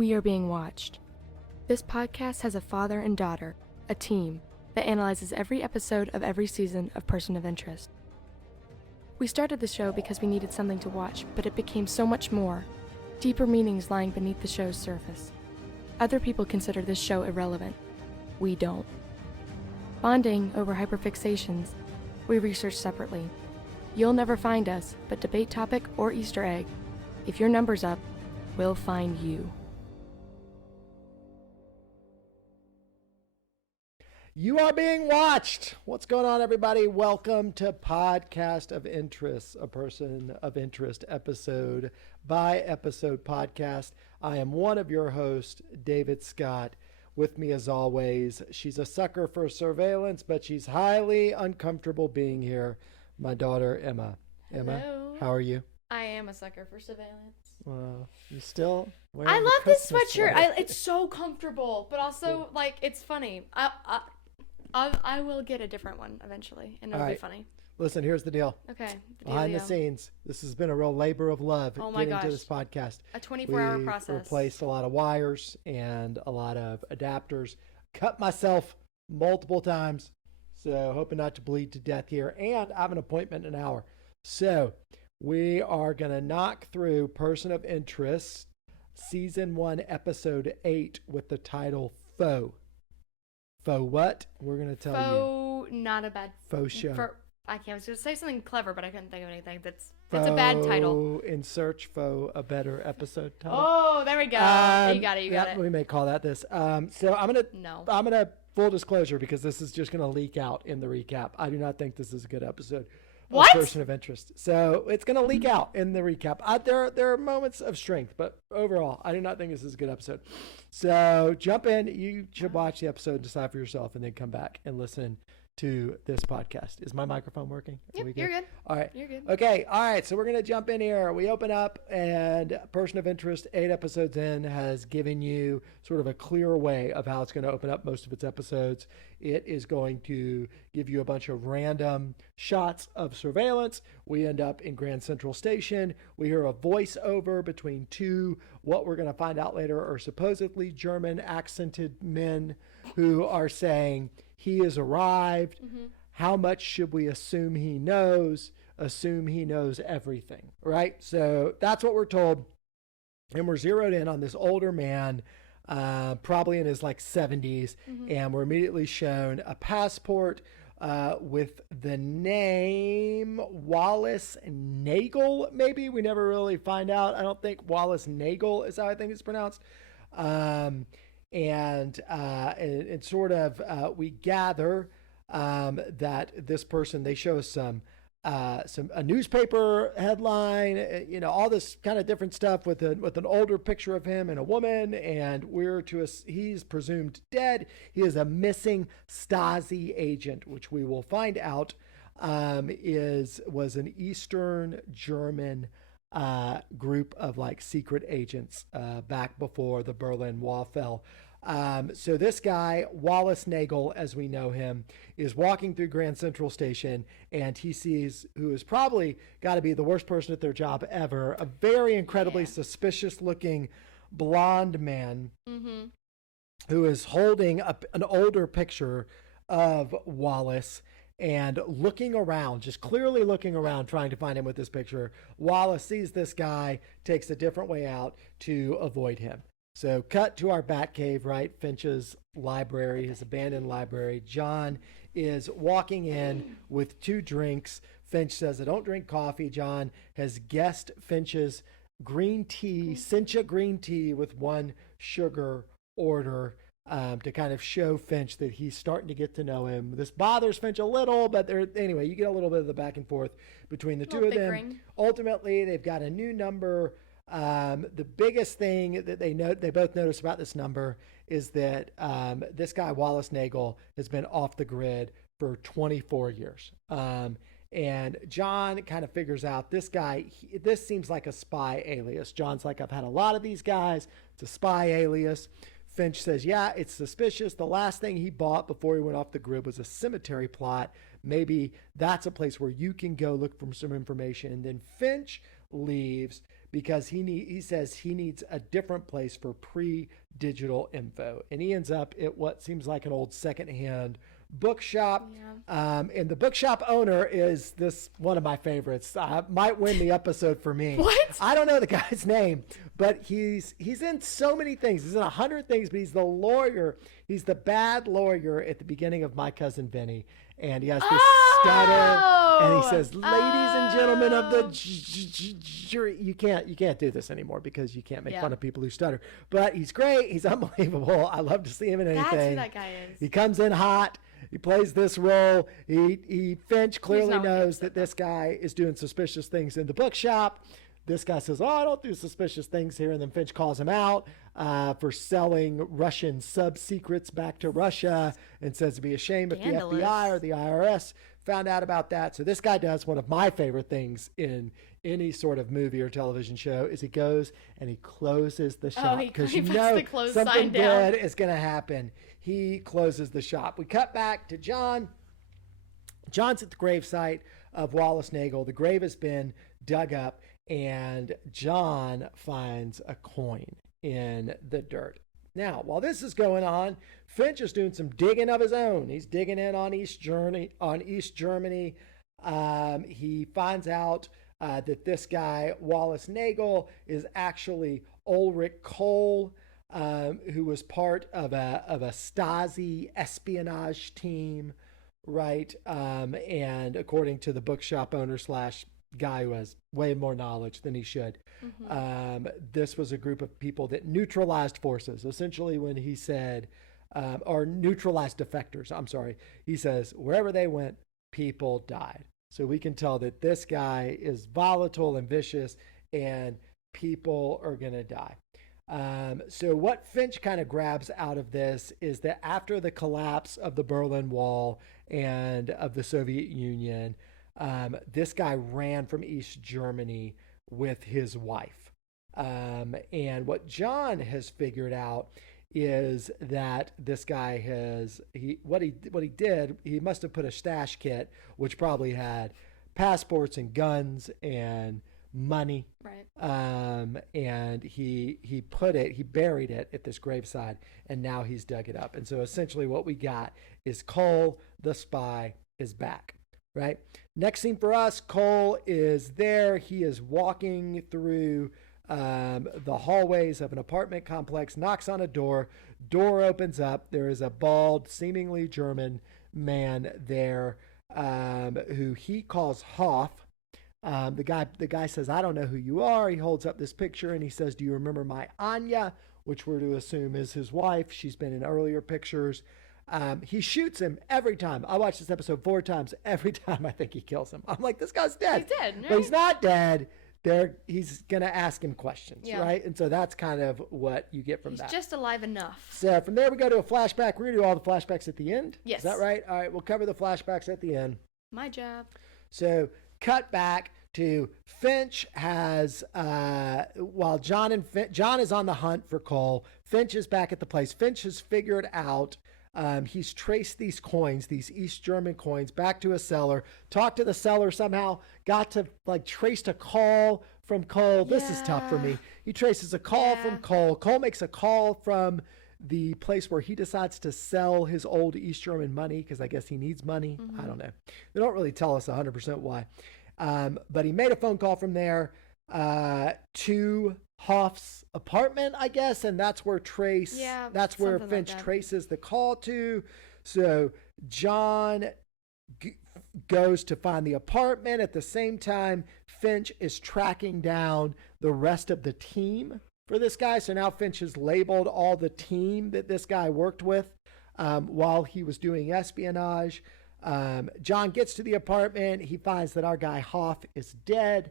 We are being watched. This podcast has a father and daughter, a team, that analyzes every episode of every season of Person of Interest. We started the show because we needed something to watch, but it became so much more, deeper meanings lying beneath the show's surface. Other people consider this show irrelevant. We don't. Bonding over hyperfixations, we research separately. You'll never find us, but debate topic or Easter egg, if your number's up, we'll find you. You are being watched. What's going on, everybody? Welcome to Podcast of Interest, a Person of Interest episode by episode podcast. I am one of your hosts, David Scott. With me as always, she's a sucker for surveillance, but she's highly uncomfortable being here. My daughter, Emma. Emma, Hello. how are you? I am a sucker for surveillance. Well, you still wearing I the love this Christmas sweatshirt. sweater? It's so comfortable, but also like it's funny. I will get a different one eventually, and it'll All be right. funny. Listen, here's the deal. Okay. Behind the scenes, this has been a real labor of love Oh my getting to gosh. this podcast. A 24-hour We process. replaced a lot of wires and a lot of adapters. Cut myself multiple times, so hoping not to bleed to death here. And I have an appointment in an hour. So we are going to knock through Person of Interest, Season 1, Episode 8, with the title Faux. Faux what? We're going to tell you. Faux, not a bad. Faux show. I was going to say something clever, but I couldn't think of anything. That's a bad title. Faux, in search for a better episode title. Oh, there we go. You got it. You got it. We may call that this. So I'm gonna full disclosure, because this is just gonna leak out in the recap. I do not think this is a good episode. What? Person of Interest. So it's gonna leak out in the recap. There are moments of strength, but overall, I do not think this is a good episode. So jump in. You should watch the episode, decide for yourself, and then come back and listen to this podcast. Is my microphone working? Yep, you're good. All right. You're good. Okay. All right. So we're going to jump in here. We open up, and Person of Interest, 8 episodes in, has given you sort of a clear way of how it's going to open up most of its episodes. It is going to give you a bunch of random shots of surveillance. We end up in Grand Central Station. We hear a voiceover between two, what we're going to find out later, are supposedly German accented men who are saying, he has arrived. Mm-hmm. How much should we assume he knows? Assume he knows everything, right? So that's what we're told. And we're zeroed in on this older man, probably in his like 70s. Mm-hmm. And we're immediately shown a passport with the name Wallace Nagel, maybe. We never really find out. I don't think Wallace Nagel is how I think it's pronounced. And sort of we gather that this person, they show us a newspaper headline, all this kind of different stuff with an older picture of him and a woman, and he's presumed dead. He is a missing Stasi agent, which we will find out was an Eastern German group of like secret agents back before the Berlin Wall fell. So this guy, Wallace Nagel, as we know him, is walking through Grand Central Station, and he sees who is probably got to be the worst person at their job ever, a very incredibly suspicious looking blonde man who is holding an older picture of Wallace and looking around, just clearly looking around, trying to find him with this picture. Wallace sees this guy, takes a different way out to avoid him. So cut to our Batcave, right? Finch's library, his abandoned library. John is walking in with 2 drinks. Finch says, I don't drink coffee. John has guessed Finch's green tea, Cincha green tea with 1 sugar order. To kind of show Finch that he's starting to get to know him. This bothers Finch a little, but anyway, you get a little bit of the back and forth between the two of them. Bickering. Ultimately, they've got a new number. The biggest thing that they both notice about this number is that this guy, Wallace Nagel, has been off the grid for 24 years. And John kind of figures out this guy, this seems like a spy alias. John's like, I've had a lot of these guys. It's a spy alias. Finch says, yeah, it's suspicious. The last thing he bought before he went off the grid was a cemetery plot. Maybe that's a place where you can go look for some information. And then Finch leaves because he says he needs a different place for pre-digital info, and he ends up at what seems like an old secondhand bookshop. And the bookshop owner is this one of my favorites. Might win the episode for me. What? I don't know the guy's name, but he's in so many things. He's in 100 things, but he's the lawyer. He's the bad lawyer at the beginning of My Cousin Vinny, and he has this stutter, and he says, "Ladies and gentlemen of the jury," you can't do this anymore because you can't make fun of people who stutter. But he's great. He's unbelievable. I love to see him in anything. That's who that guy is. He comes in hot. He plays this role. Finch clearly knows that this guy is doing suspicious things in the bookshop. This guy says, "Oh, I don't do suspicious things here." And then Finch calls him out for selling Russian sub-secrets back to Russia and says it'd be a shame if the FBI or the IRS found out about that. So this guy does one of my favorite things in any sort of movie or television show is he goes and he closes the shop because you know something good is going to happen. He closes the shop. We cut back to John. John's at the gravesite of Wallace Nagel. The grave has been dug up, and John finds a coin in the dirt. Now, while this is going on, Finch is doing some digging of his own. He's digging in on East Germany. He finds out that this guy, Wallace Nagel, is actually Ulrich Kohl, who was part of a Stasi espionage team, right? And according to the bookshop owner / guy who has way more knowledge than he should, this was a group of people that neutralized forces. Essentially, when he said, or neutralized defectors, I'm sorry, he says, wherever they went, people died. So we can tell that this guy is volatile and vicious, and people are going to die. So what Finch kind of grabs out of this is that after the collapse of the Berlin Wall and of the Soviet Union, this guy ran from East Germany with his wife. And what John has figured out is that this guy what he did, he must have put a stash kit, which probably had passports and guns and money. Right. And he buried it at this graveside, and now he's dug it up. And so essentially what we got is Cole, the spy, is back. Right. Next scene for us, Cole is there. He is walking through the hallways of an apartment complex, knocks on a door. Door opens up. There is a bald, seemingly German man there who he calls Hoff. The guy says, "I don't know who you are." He holds up this picture and he says, "Do you remember my Anya?" Which we're to assume is his wife. She's been in earlier pictures. He shoots him every time. I watched this episode 4 times. Every time I think he kills him. I'm like, this guy's dead. He's dead, right? But he's not dead. He's going to ask him questions, right? And so that's kind of what you get from that. He's just alive enough. So from there, we go to a flashback. We're going to do all the flashbacks at the end. Yes. Is that right? All right, we'll cover the flashbacks at the end. My job. So cut back to Finch has, while John is on the hunt for Cole, Finch is back at the place. Finch has figured out, he's traced these coins, these East German coins, back to a seller, talked to the seller somehow, got to traced a call from Cole. This is tough for me. He traces a call from Cole. Cole makes a call from the place where he decides to sell his old East German money because I guess he needs money. I don't know. They don't really tell us 100% why. But he made a phone call from there to Hoff's apartment, I guess, and that's where Finch traces the call to. So John goes to find the apartment. At the same time, Finch is tracking down the rest of the team for this guy. So now Finch has labeled all the team that this guy worked with while he was doing espionage. John gets to the apartment. He finds that our guy Hoff is dead,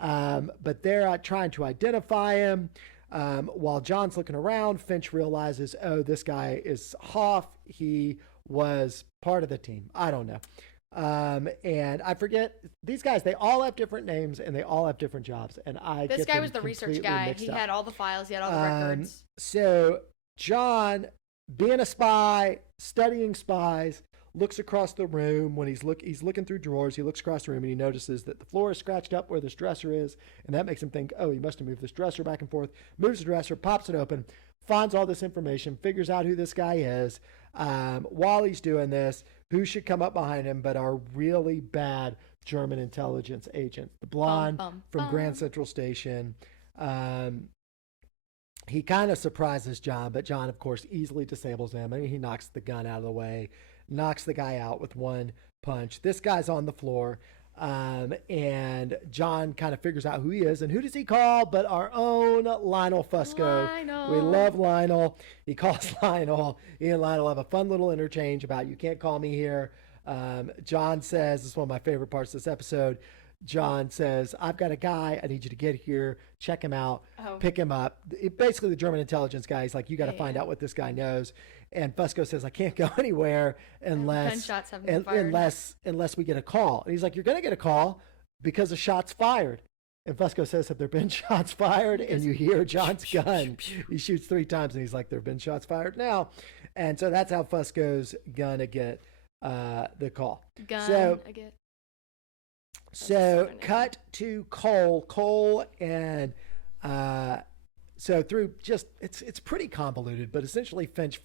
but they're trying to identify him. While John's looking around, Finch realizes, oh, this guy is Hoff. He was part of the team. I don't know. And I forget, these guys, they all have different names and they all have different jobs. And this guy was the research guy. He had all the files. He had all the records. So John, being a spy, studying spies, looks across the room when he's looking through drawers. He looks across the room and he notices that the floor is scratched up where this dresser is, and that makes him think, oh, he must have moved this dresser back and forth. Moves the dresser, pops it open, finds all this information, figures out who this guy is. While he's doing this, who should come up behind him but our really bad German intelligence agent, the blonde from Grand Central Station. He kind of surprises John, but John, of course, easily disables him. I mean, he knocks the gun out of the way, knocks the guy out with one punch. This guy's on the floor, and John kind of figures out who he is. And who does he call but our own Lionel Fusco? Lionel. We love Lionel. He calls Lionel. He and Lionel have a fun little interchange about, you can't call me here. John says, this is one of my favorite parts of this episode, John says, I've got a guy. I need you to get here, check him out, pick him up. Basically, the German intelligence guy, he's like, you got to find out what this guy knows. And Fusco says, I can't go anywhere unless we get a call. And he's like, you're going to get a call because a shot's fired. And Fusco says, have there been shots fired? And you hear John's gun. He shoots 3 times, and he's like, there have been shots fired now. And so that's how Fusco's going to get the call. So cut to Cole and so through just it's pretty convoluted, but essentially Finch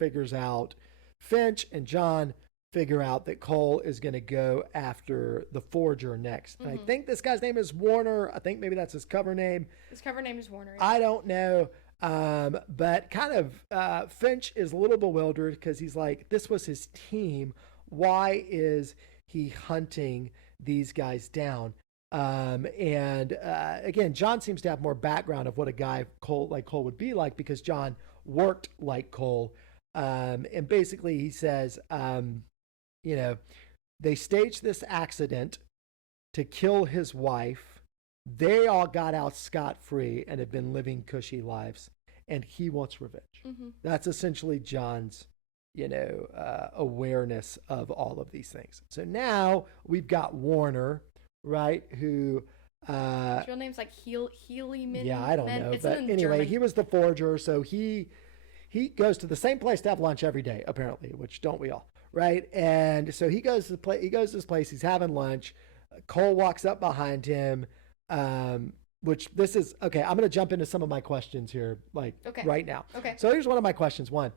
and John figure out that Cole is going to go after the forger next. And I think this guy's name is Warner. I think maybe that's his cover name. His cover name is Warner. I don't know. But kind of Finch is a little bewildered because he's like, this was his team. Why is he hunting these guys down? Again, John seems to have more background of what a guy like Cole would be like, because John worked like Cole. And basically he says, they staged this accident to kill his wife. They all got out scot-free and have been living cushy lives, and he wants revenge. Mm-hmm. That's essentially John's awareness of all of these things. So now we've got Warner, right? Who his real name's like Healyman. Yeah, I don't know. It's but anyway, German. He was the forger, so he goes to the same place to have lunch every day, apparently, which don't we all, right? And so he goes to this place, he's having lunch. Cole walks up behind him, which this is okay. I'm going to jump into some of my questions here, right now. Okay. So here's one of my questions. One,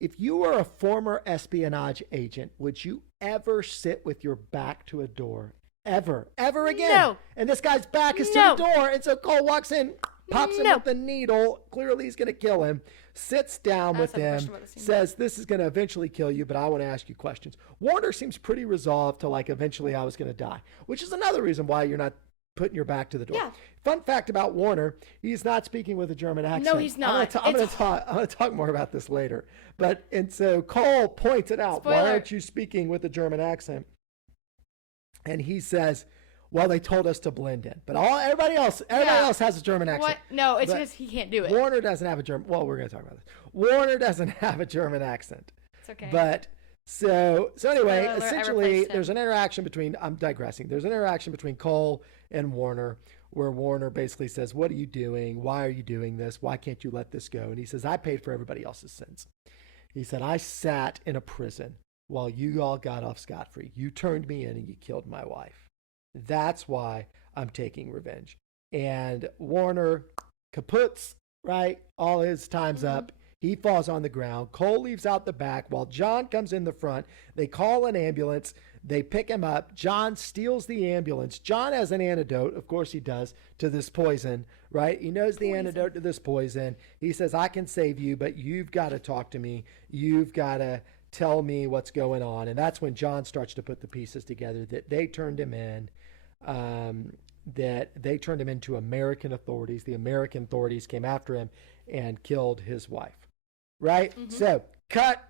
if you were a former espionage agent, would you ever sit with your back to a door? Ever again? No. And this guy's back is to the door, and so Cole walks in, pops him with a needle. Clearly he's going to kill him. Sits down with him, says, this is going to eventually kill you, but I want to ask you questions. Warner seems pretty resolved to eventually I was going to die, which is another reason why you're not putting your back to the door. Yeah. Fun fact about Warner, he's not speaking with a German accent. No, he's not. I'm going to talk more about this later. And so Cole points it out. Spoiler. Why aren't you speaking with a German accent? And he says, well, they told us to blend in. But everybody else has a German accent. What? No, it's because he can't do it. Warner doesn't have a German. Well, we're going to talk about this. Warner doesn't have a German accent. It's okay. But so anyway, essentially, there's an interaction between. I'm digressing. There's an interaction between Cole and Warner, where Warner basically says, "What are you doing? Why are you doing this? Why can't you let this go?" And he says, "I paid for everybody else's sins." He said, "I sat in a prison while you all got off scot-free. You turned me in and you killed my wife. That's why I'm taking revenge." And Warner kaputs, right? All his time's up. He falls on the ground. Cole leaves out the back while John comes in the front. They call an ambulance. They pick him up. John steals the ambulance. John has an antidote. Of course he does, to this poison, right? He knows the antidote to this poison. He says, I can save you, but you've got to talk to me. You've got to tell me what's going on. And that's when John starts to put the pieces together, that they turned him in, that they turned him into American authorities. The American authorities came after him and killed his wife. Right? Mm-hmm. So, cut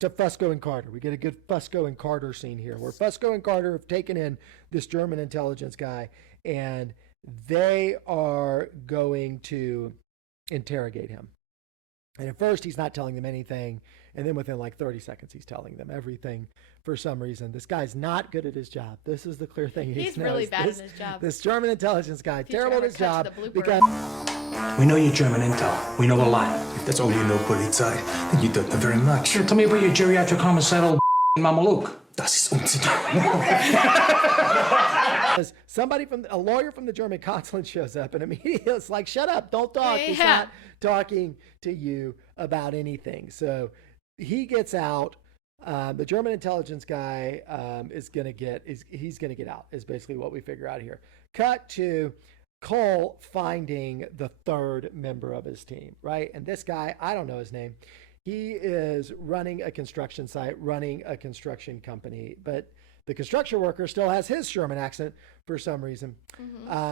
to Fusco and Carter. We get a good Fusco and Carter scene here, where Fusco and Carter have taken in this German intelligence guy, and they are going to interrogate him. And at first, he's not telling them anything, and then within 30 seconds, he's telling them everything for some reason. This guy's not good at his job. This is the clear thing. He's really bad at his job. This German intelligence guy, terrible at his job. Because we know you're German intel. We know a lot. If that's all you know, Polizei, then you don't know very much. Tell me about your geriatric homicidal Mameluke. Das ist unzudauern. A lawyer from the German consulate shows up and immediately it's like, shut up, don't talk. He's Yeah. not talking to you about anything. So he gets out. The German intelligence guy he's going to get out is basically what we figure out here. Cut to Cole finding the third member of his team, right? And this guy, I don't know his name. He is running a construction site, running a construction company, but the construction worker still has his German accent for some reason.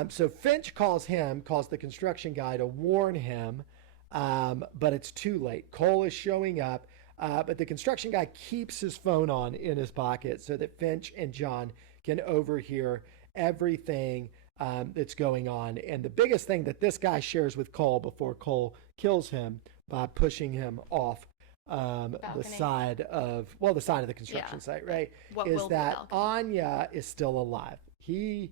So Finch calls the construction guy to warn him, but it's too late. Cole is showing up, but the construction guy keeps his phone on in his pocket so that Finch and John can overhear everything that's going on. And the biggest thing that this guy shares with Cole before Cole kills him by pushing him off the side of the construction site, right? Is that Anya is still alive. He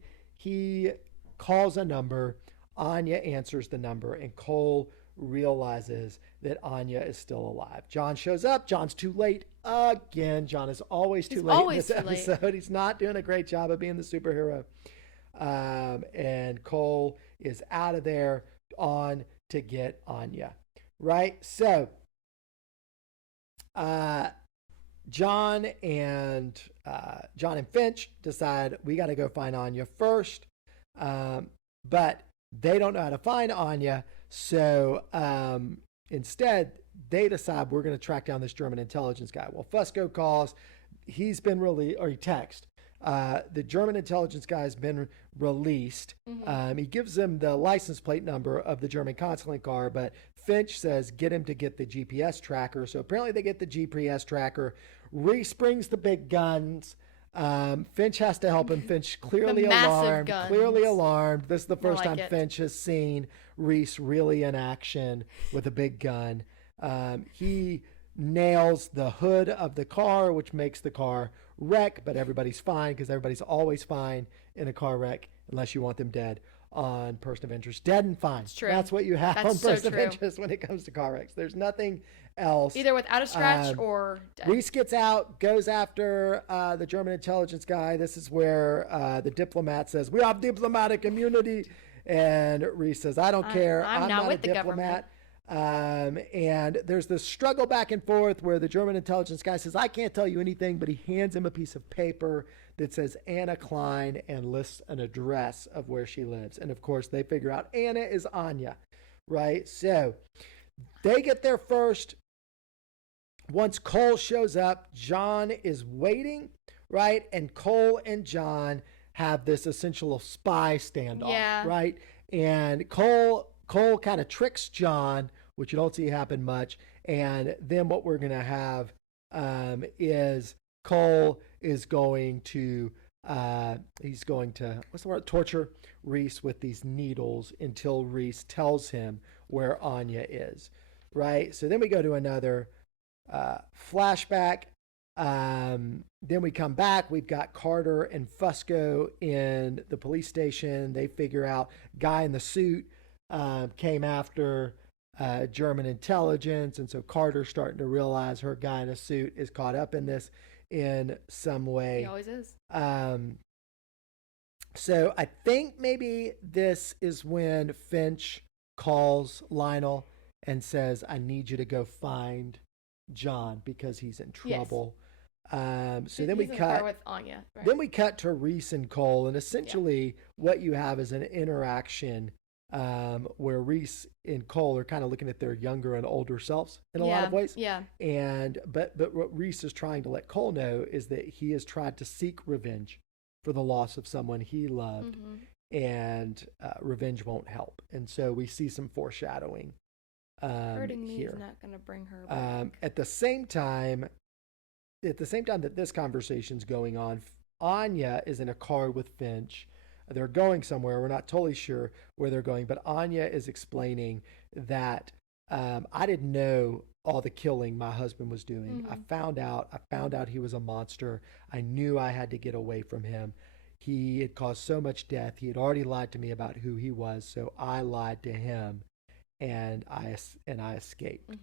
calls a number, Anya answers the number, and Cole realizes that Anya is still alive. John shows up. John's too late again. John is always too late in this episode. He's not doing a great job of being the superhero. And Cole is out of there on to get Anya, right? So John and Finch decide we got to go find Anya first, but they don't know how to find Anya. So instead, they decide we're going to track down this German intelligence guy. Well, Fusco calls. He's been released, or he texts. The German intelligence guy has been released. He gives them the license plate number of the German consulate car, but Finch says get him to get the GPS tracker. So apparently they get the GPS tracker. Reese brings the big guns. Finch has to help him. Finch clearly alarmed. This is the first time Finch has seen Reese really in action with a big gun. He nails the hood of the car, which makes the car wreck, but everybody's fine because everybody's always fine in a car wreck unless you want them dead on Person of Interest. Dead and fine. It's true. That's what you have on Person of Interest when it comes to car wrecks. There's nothing else. Either without a scratch or dead. Reese gets out, goes after the German intelligence guy. This is where the diplomat says, we have diplomatic immunity. And Reese says, I don't care. I'm not a diplomat. And there's this struggle back and forth where the German intelligence guy says, I can't tell you anything, but he hands him a piece of paper that says Anna Klein and lists an address of where she lives. And of course, they figure out Anna is Anya, right? So they get there first. Once Cole shows up, John is waiting, right? And Cole and John have this essential spy standoff, right? And Cole kind of tricks John, which you don't see happen much. And then what we're going to have is Cole is going to, torture Reese with these needles until Reese tells him where Anya is, right? So then we go to another flashback. Then we come back. We've got Carter and Fusco in the police station. They figure out guy in the suit came after German intelligence, and so Carter's starting to realize her guy in a suit is caught up in this in some way. He always is. So I think maybe this is when Finch calls Lionel and says, I need you to go find John because he's in trouble. So then we cut with Anya, right? Then we cut to Reese and Cole, and essentially what you have is an interaction where Reese and Cole are kind of looking at their younger and older selves in a lot of ways. Yeah. And but what Reese is trying to let Cole know is that he has tried to seek revenge for the loss of someone he loved, and revenge won't help. And so we see some foreshadowing Hurting me here. is not going to bring her back. At the same time that this conversation's going on, Anya is in a car with Finch. They're going somewhere. We're not totally sure where they're going, but Anya is explaining that I didn't know all the killing my husband was doing. I found out he was a monster. I knew I had to get away from him. He had caused so much death. He had already lied to me about who he was, so I lied to him, and I escaped.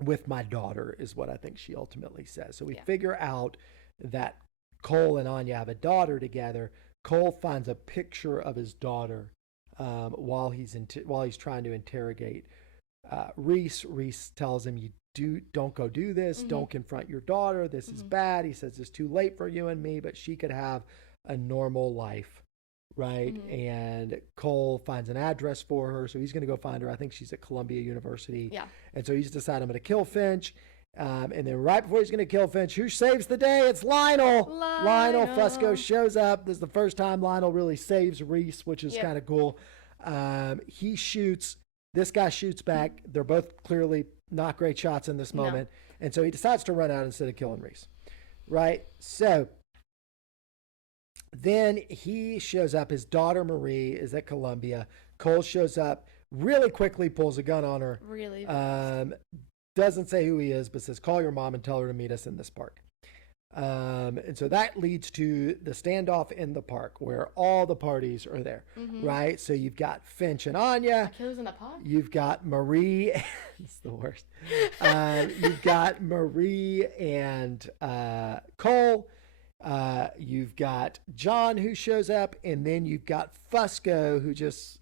with my daughter is what I think she ultimately says. So we Yeah. figure out that Cole and Anya have a daughter together. Cole finds a picture of his daughter while he's trying to interrogate Reese. Reese tells him, don't go do this. Don't confront your daughter. This is bad. He says it's too late for you and me, but she could have a normal life, right? And Cole finds an address for her, so he's going to go find her. I think she's at Columbia University. Yeah. And so he's decided, I'm going to kill Finch. And then right before he's going to kill Finch, who saves the day? It's Lionel. Lionel Fusco shows up. This is the first time Lionel really saves Reese, which is kind of cool. He shoots. This guy shoots back. They're both clearly not great shots in this moment. No. And so he decides to run out instead of killing Reese. Right? So then he shows up. His daughter Marie is at Columbia. Cole shows up really quickly, pulls a gun on her. Really? Doesn't say who he is, but says, call your mom and tell her to meet us in this park. And so that leads to the standoff in the park where all the parties are there, right? So you've got Finch and Anya. Killers in the park? You've got Marie. It's the worst. You've got Marie and Cole. You've got John who shows up, and then you've got Fusco who just,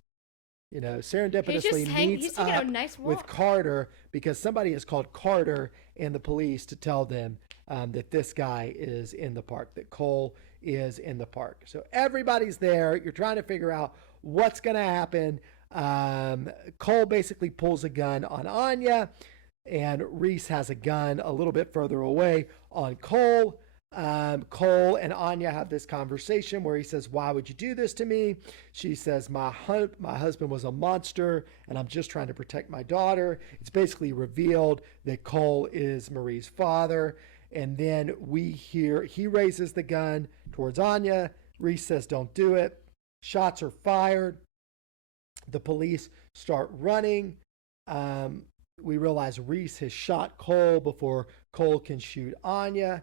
serendipitously meets up with Carter because somebody has called Carter and the police to tell them that this guy is in the park, that Cole is in the park. So everybody's there. You're trying to figure out what's going to happen. Cole basically pulls a gun on Anya, and Reese has a gun a little bit further away on Cole. Cole and Anya have this conversation where he says, why would you do this to me? She says, my husband was a monster and I'm just trying to protect my daughter. It's basically revealed that Cole is Marie's father. And then we hear he raises the gun towards Anya. Reese says, don't do it. Shots are fired. The police start running. We realize Reese has shot Cole before Cole can shoot Anya.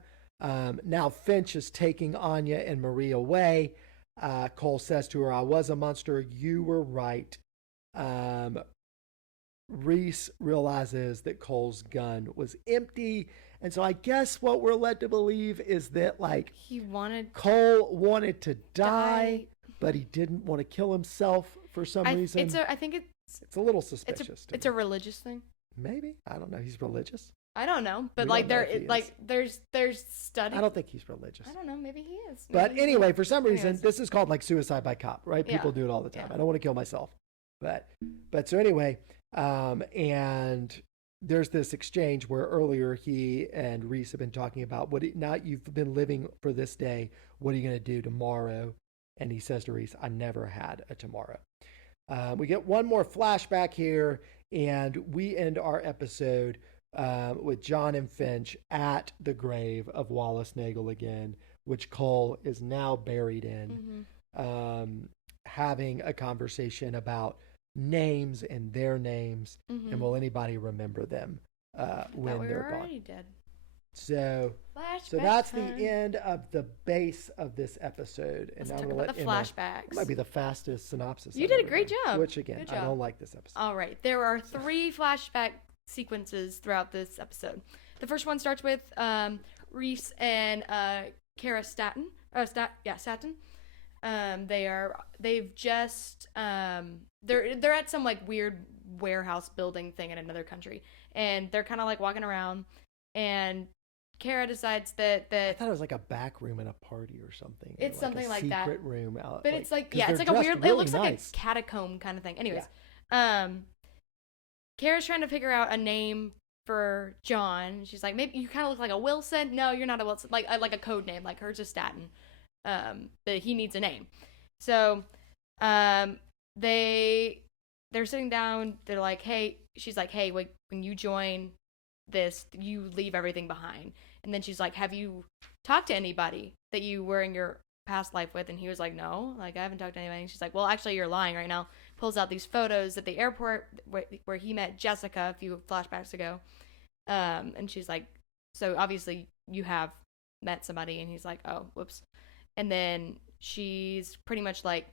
Now Finch is taking Anya and Marie away. Cole says to her, I was a monster. You were right. Reese realizes that Cole's gun was empty. And so I guess what we're led to believe is that Cole wanted to die, but he didn't want to kill himself for some reason. I think it's a little suspicious. It's a religious thing. Maybe. I don't know. He's religious. I don't know, but there's study. I don't think he's religious. I don't know, maybe he is. But anyway, for some reason, this is called suicide by cop, right? People do it all the time. Yeah. I don't want to kill myself, but so anyway, and there's this exchange where earlier he and Reese have been talking about now you've been living for this day. What are you going to do tomorrow? And he says to Reese, I never had a tomorrow. We get one more flashback here, and we end our episode with John and Finch at the grave of Wallace Nagel again, which Cole is now buried in, having a conversation about names and their names, and will anybody remember them when they're gone? Already dead. So that's the end of the base of this episode. And Let's now talk I'm going about to the let Emma, flashbacks. it might be the fastest synopsis. You I've did a ever great done, job. Which again, Good job. I don't like this episode. All right. There are 3 flashback sequences throughout this episode. The first one starts with Reese and Kara Staten. Staten. They've just they're at some weird warehouse building thing in another country, and they're kind of walking around, and Kara decides that I thought it was a back room in a party or something. It's something like that. Secret room out. But it's it's a weird. Really it looks nice. like a catacomb kind of thing. Anyways, Kara's trying to figure out a name for John. She's like, maybe you kind of look like a Wilson. No, you're not a Wilson. Like a code name, like hers is Staten. That he needs a name. So, they're sitting down. They're like, hey. She's like, hey, when you join this, you leave everything behind. And then she's like, have you talked to anybody that you were in your past life with? And he was like, no, I haven't talked to anybody. And she's like, well, actually, you're lying right now. Pulls out these photos at the airport where he met Jessica a few flashbacks ago. And she's like, so obviously you have met somebody. And he's like, oh, whoops. And then she's pretty much like,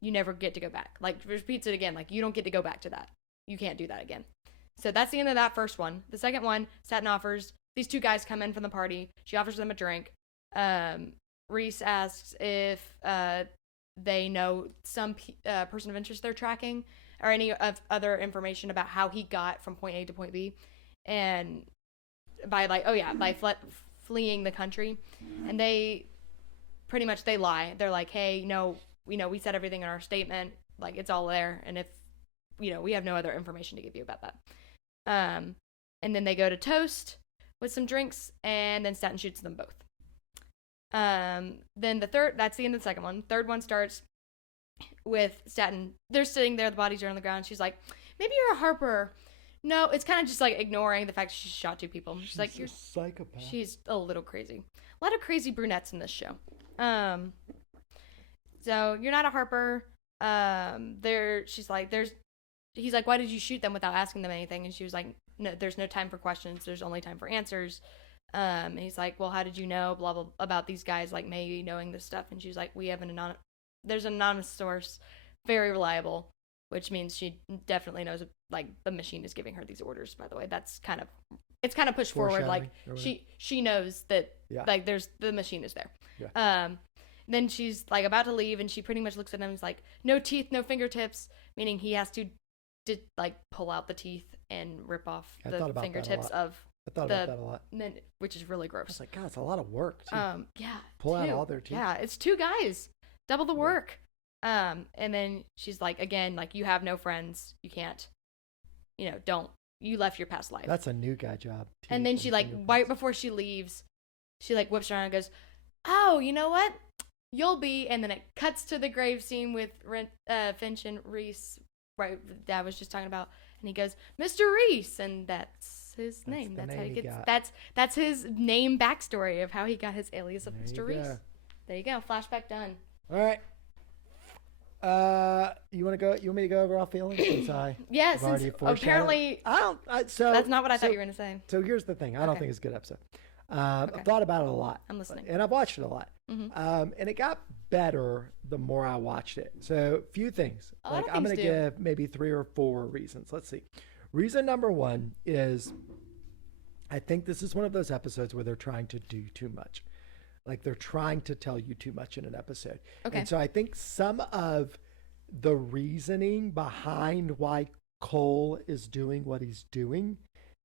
you never get to go back. Repeats it again. You don't get to go back to that. You can't do that again. So that's the end of that first one. The second one, Staten offers, these two guys come in from the party. She offers them a drink. Reese asks if they know some person of interest they're tracking or any of other information about how he got from point A to point B. And by fleeing the country. And they pretty much, they lie. They're like, hey, no, we said everything in our statement. Like, it's all there. And if, we have no other information to give you about that. And then they go to toast with some drinks, and then Staten shoots them both. Then that's the end of the second one. Third one starts with Staten. They're sitting there, the bodies are on the ground. She's like, maybe you're a Harper. No, it's kind of just like ignoring the fact that she shot two people. She's like, you're a psychopath. She's a little crazy. A lot of crazy brunettes in this show. So you're not a Harper. He's like, why did you shoot them without asking them anything? And she was like, no, there's no time for questions. There's only time for answers. And he's like, well, how did you know blah, blah, about these guys, like maybe knowing this stuff? And she was like, there's an anonymous source, very reliable, which means she definitely knows, like, the machine is giving her these orders, by the way. It's kind of pushed forward. Like, she knows that, like, the machine is there. Yeah. Then she's, like, about to leave, and she pretty much looks at him and is like, no teeth, no fingertips, meaning he has to, like, pull out the teeth and rip off the fingertips of I thought about that a lot. Which is really gross. I was like, God, it's a lot of work, too. Yeah. Pull out all their teeth. Yeah, it's two guys. Double the work. And then she's like, again, like, you have no friends. You can't, you left your past life. That's a new guy job. And then she, like, right before she leaves, she, like, whips around and goes, oh, you know what? You'll be. And then it cuts to the grave scene with Finch and Reese, right? Dad was just talking about. And he goes, Mr. Reese. And that's his name. That's how he gets. That's his name backstory of how he got his alias of Mr. Reese. There you go. Flashback done. All right. You want me to go over our feelings? Since apparently so that's not what I thought you were going to say. So here's the thing. I don't think it's a good episode. I've thought about it a lot. I'm listening. And I've watched it a lot. Mm-hmm. And it got better the more I watched it. So few things. I'm going to give maybe 3 or 4 reasons. Let's see. Reason number 1 is I think this is one of those episodes where they're trying to do too much. Like, they're trying to tell you too much in an episode. Okay. And so I think some of the reasoning behind why Cole is doing what he's doing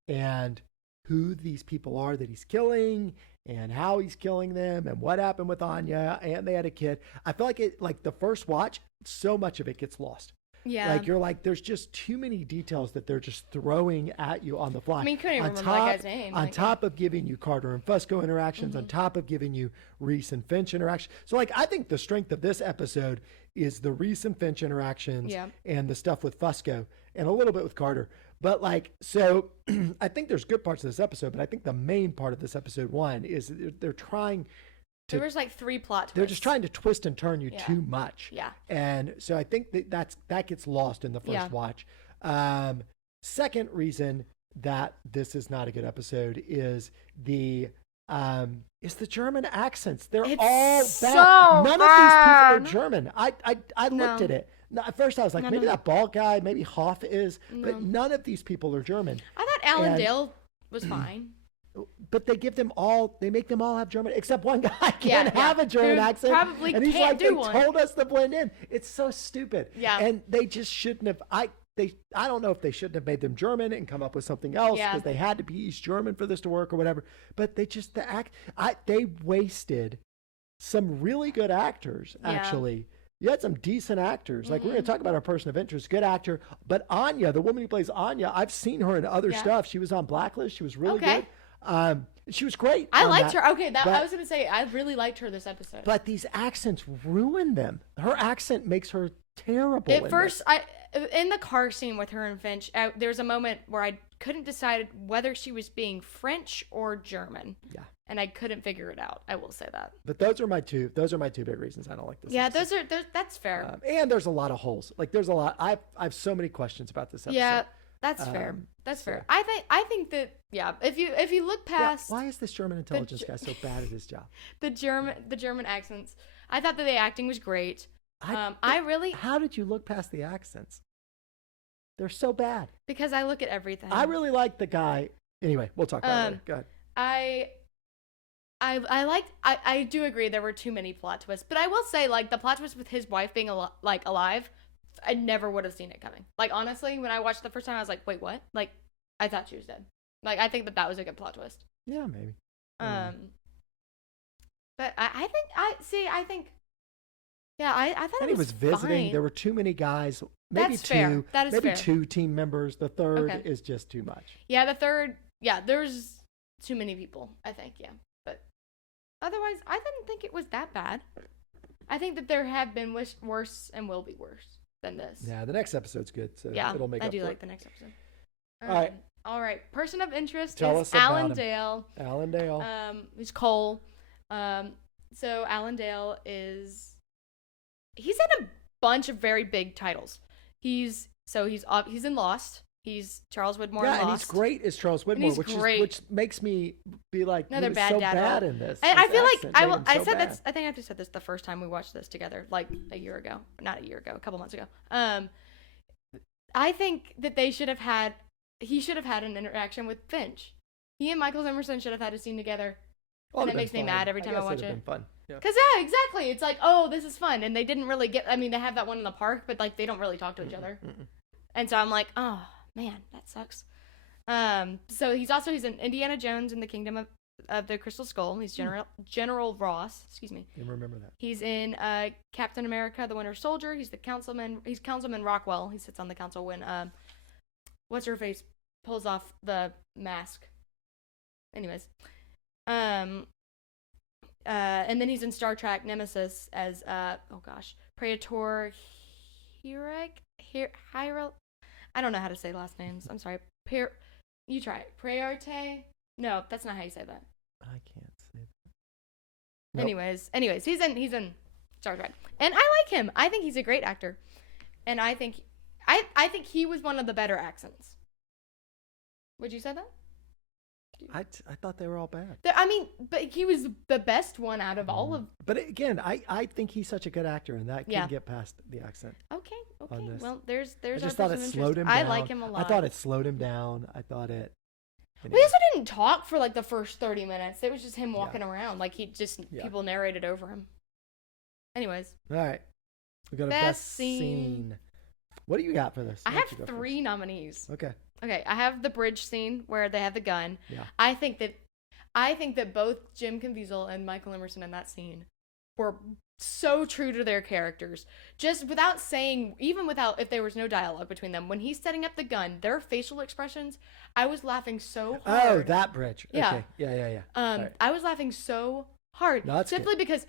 and who these people are that he's killing and how he's killing them and what happened with Anya and they had a kid. I feel like the first watch, so much of it gets lost. Yeah. Like, you're like, there's just too many details that they're just throwing at you on the fly. I mean, you couldn't even remember that guy's name. On top of giving you Carter and Fusco interactions, on top of giving you Reese and Finch interactions. So, like, I think the strength of this episode is the Reese and Finch interactions and the stuff with Fusco and a little bit with Carter. But, like, so I think there's good parts of this episode, but I think the main part of this episode 1 is they're trying there was like 3 plot twists. They're just trying to twist and turn you too much. Yeah. And so I think that gets lost in the first watch. Second reason that this is not a good episode is the German accents. They're all bad. So None of these people are German. I looked at it. At first I was like, maybe that bald guy, maybe Hoff is, but none of these people are German. I thought Alan Dale was fine. But they make them all have German, except one guy can't have a German accent. Probably and he's can't like, do one. They told us to blend in. It's so stupid. Yeah. And they just shouldn't have. I don't know if they shouldn't have made them German and come up with something else because they had to be East German for this to work or whatever. But they just they wasted some really good actors actually. You had some decent actors. Like, we're going to talk about our person of interest, good actor. But Anya, the woman who plays Anya, I've seen her in other stuff. She was on Blacklist. She was really good. She was great. I liked her. Okay, I was going to say, I really liked her this episode. But these accents ruin them. Her accent makes her terrible. At first, in the car scene with her and Finch, there was a moment where I couldn't decide whether she was being French or German. Yeah. And I couldn't figure it out. I will say that. But those are my two big reasons I don't like this. Yeah, episode. That's fair. And there's a lot of holes. Like, there's a lot. I have so many questions about this episode. Yeah. That's fair. That's fair. I think that if you look past why is this German intelligence guy so bad at his job? The German accents. I thought that the acting was great. How did you look past the accents? They're so bad. Because I look at everything. I really like the guy. Anyway, we'll talk about it later. Go ahead. I do agree there were too many plot twists, but I will say, like, the plot twist with his wife being alive, I never would have seen it coming. Like, honestly, when I watched it the first time, I was like, wait, what? Like, I thought she was dead. Like, I think that was a good plot twist. Yeah, maybe. But I think I thought And it he was visiting. fine. There were too many guys. Maybe That's two. fair. That is maybe fair. 2 team members. The third Okay. is just too much. Yeah, the third. Yeah, there's too many people. I think. Yeah, but otherwise, I didn't think it was that bad. I think that there have been worse and will be worse than this. Yeah, the next episode's good. So Yeah, it'll make I up do for like it. the next episode. All right. All right. Person of interest Tell is us about Alan him. Dale. Allendale. Who's Cole. So Alan Dale he's in a bunch of very big titles. He's in Lost. He's Charles Widmore in Lost. And he's great as Charles Widmore, he's great. which makes me be like, Another he was bad so dad bad role. in this. And I His feel like accent I made will. him I so said bad. that's. I think I have to said this the first time we watched this together, like a year ago. Not a year ago, a couple months ago. I think that he should have had an interaction with Finch. He and Michael Emerson should have had a scene together. Oh, And it'd it makes been me fun. mad every time I guess watch it'd have it. been fun. Yeah. Cause yeah, exactly. It's like, oh, this is fun, and they didn't really get. I mean, they have that one in the park, but like they don't really talk to each other. And so I'm like, oh man, that sucks. So he's in Indiana Jones in the Kingdom of the Crystal Skull. He's General Ross. Excuse me. I remember that. He's in Captain America: The Winter Soldier. He's the councilman. He's Councilman Rockwell. He sits on the council when what's her face pulls off the mask. Anyways, and then he's in Star Trek Nemesis as Praetor Hyrule. I don't know how to say last names. I'm sorry. You try it. Praearte? No, that's not how you say that. I can't say that. Nope. Anyways, he's in Star Trek, and I like him. I think he's a great actor, and I think he was one of the better accents. Would you say that? I thought they were all bad. I mean, but he was the best one out of all of. But again, I think he's such a good actor, and that can get past the accent. Okay. On this. Well, there's. I our just thought it person of slowed interest. him down. I like him a lot. I thought it slowed him down. I thought it. We also didn't talk for like the first 30 minutes. It was just him walking around, like people narrated over him. Anyways. All right. We got a best scene. What do you got for this? I have 3 nominees. Okay. I have the bridge scene where they have the gun. Yeah. I think that both Jim Caviezel and Michael Emerson in that scene were so true to their characters. Just without saying, even without, if there was no dialogue between them, when he's setting up the gun, their facial expressions, I was laughing so hard. Oh, that bridge. Yeah. Okay. Yeah. Right. I was laughing so hard. No, that's simply good. because,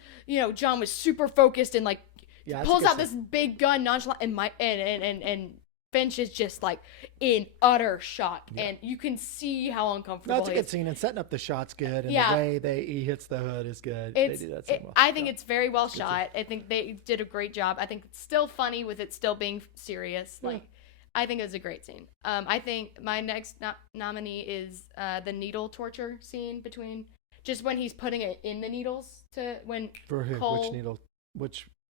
John was super focused and like that's pulls a good out this big gun nonchalant, and Finch is just like in utter shock, and you can see how uncomfortable. No, it's a he good is. scene, and setting up the shot's good, and Yeah. the way he hits the hood is good. They do that so well. I think it's very well shot. I think they did a great job. I think it's still funny with it still being serious. Like, I think it was a great scene. I think my next nominee is the needle torture scene between just when he's putting it in the needles For who? Cole, Which needle?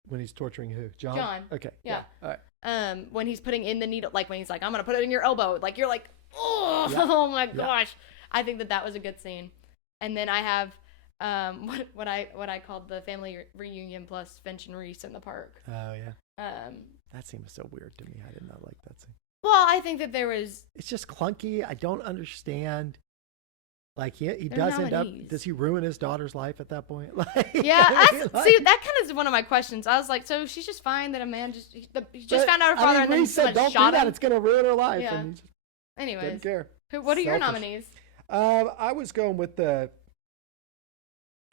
When he's torturing who? John? John. Okay. Yeah. All right. When he's putting in the needle, like when he's like, I'm gonna put it in your elbow, like you're like, oh, Yeah. oh my gosh. I think that was a good scene. And then I have what I called the family reunion plus Finch and Reese in the park. Oh yeah. That scene was so weird to me. I did not like that scene. Well, I think that there was. It's just clunky. I don't understand. Like he They're does end up. nominees. Does he ruin his daughter's life at that point? Like, Yeah, I mean, see, that kind of is one of my questions. I was like, so she's just fine that a man just found out her father and then Reese said, someone "Don't shot do that. him. It's gonna ruin her life." Yeah. And he just Anyways, didn't care. what are your Selfish. nominees? I was going with the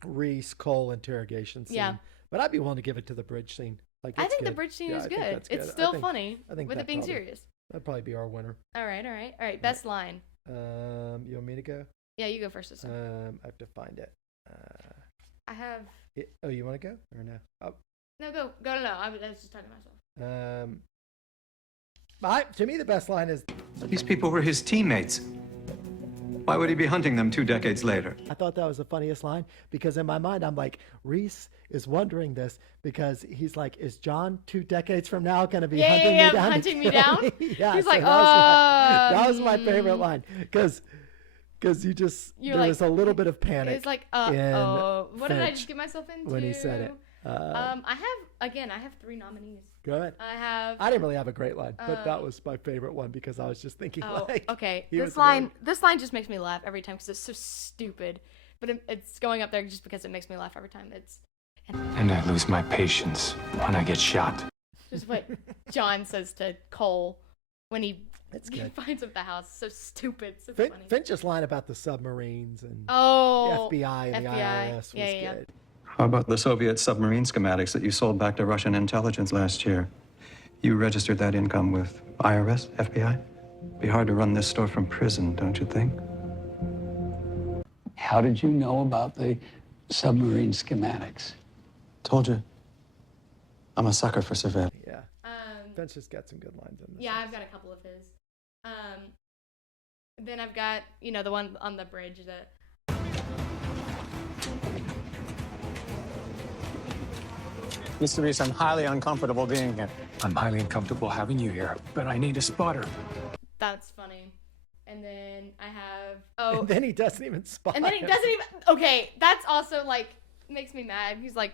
Reese Cole interrogation scene. Yeah. But I'd be willing to give it to the bridge scene. Like, I it's think the good. bridge scene Yeah, is I think good. that's It's good. still I think- funny I think with that it being probably- serious. That'd probably be our winner. All right. Best line. You want me to go? Yeah, you go first this time. I have to find it. I have. Oh, you want to go or no? Oh. No, go. No. I was just talking to myself. To me, the best line is, These people were his teammates. Why would he be hunting them 2 decades later? I thought that was the funniest line because in my mind, I'm like, Reese is wondering this because he's like, is John 2 decades from now going to be hunting me down? Hunting me down? Yeah, He's so like, that was my favorite line because there like, was a little bit of panic. It's like, in what did I Finch just get myself into? when he said it. I have 3 nominees. Go ahead. I didn't really have a great line, but that was my favorite one because I was just thinking like, okay. he This was line just makes me laugh every time because it's so stupid. But it's going up there just because it makes me laugh every time. And I lose my patience when I get shot. Just what John says to Cole when he good. finds up the house. So stupid. So Fin- funny. Finch's line about the submarines and Oh, the FBI and the IRS was Yeah. good. How about the Soviet submarine schematics that you sold back to Russian intelligence last year? You registered that income with IRS, FBI? Be hard to run this store from prison, don't you think? How did you know about the submarine schematics? Told you. I'm a sucker for surveillance. Yeah. Finch has got some good lines in this. Yeah, I've got a couple of his. Then I've got the one on the bridge that. Mr. Reese, I'm highly uncomfortable being here. I'm highly uncomfortable having you here, but I need a spotter. That's funny. And then I have And then he doesn't even spot And then he him. doesn't even. Okay, that's also like makes me mad. He's like,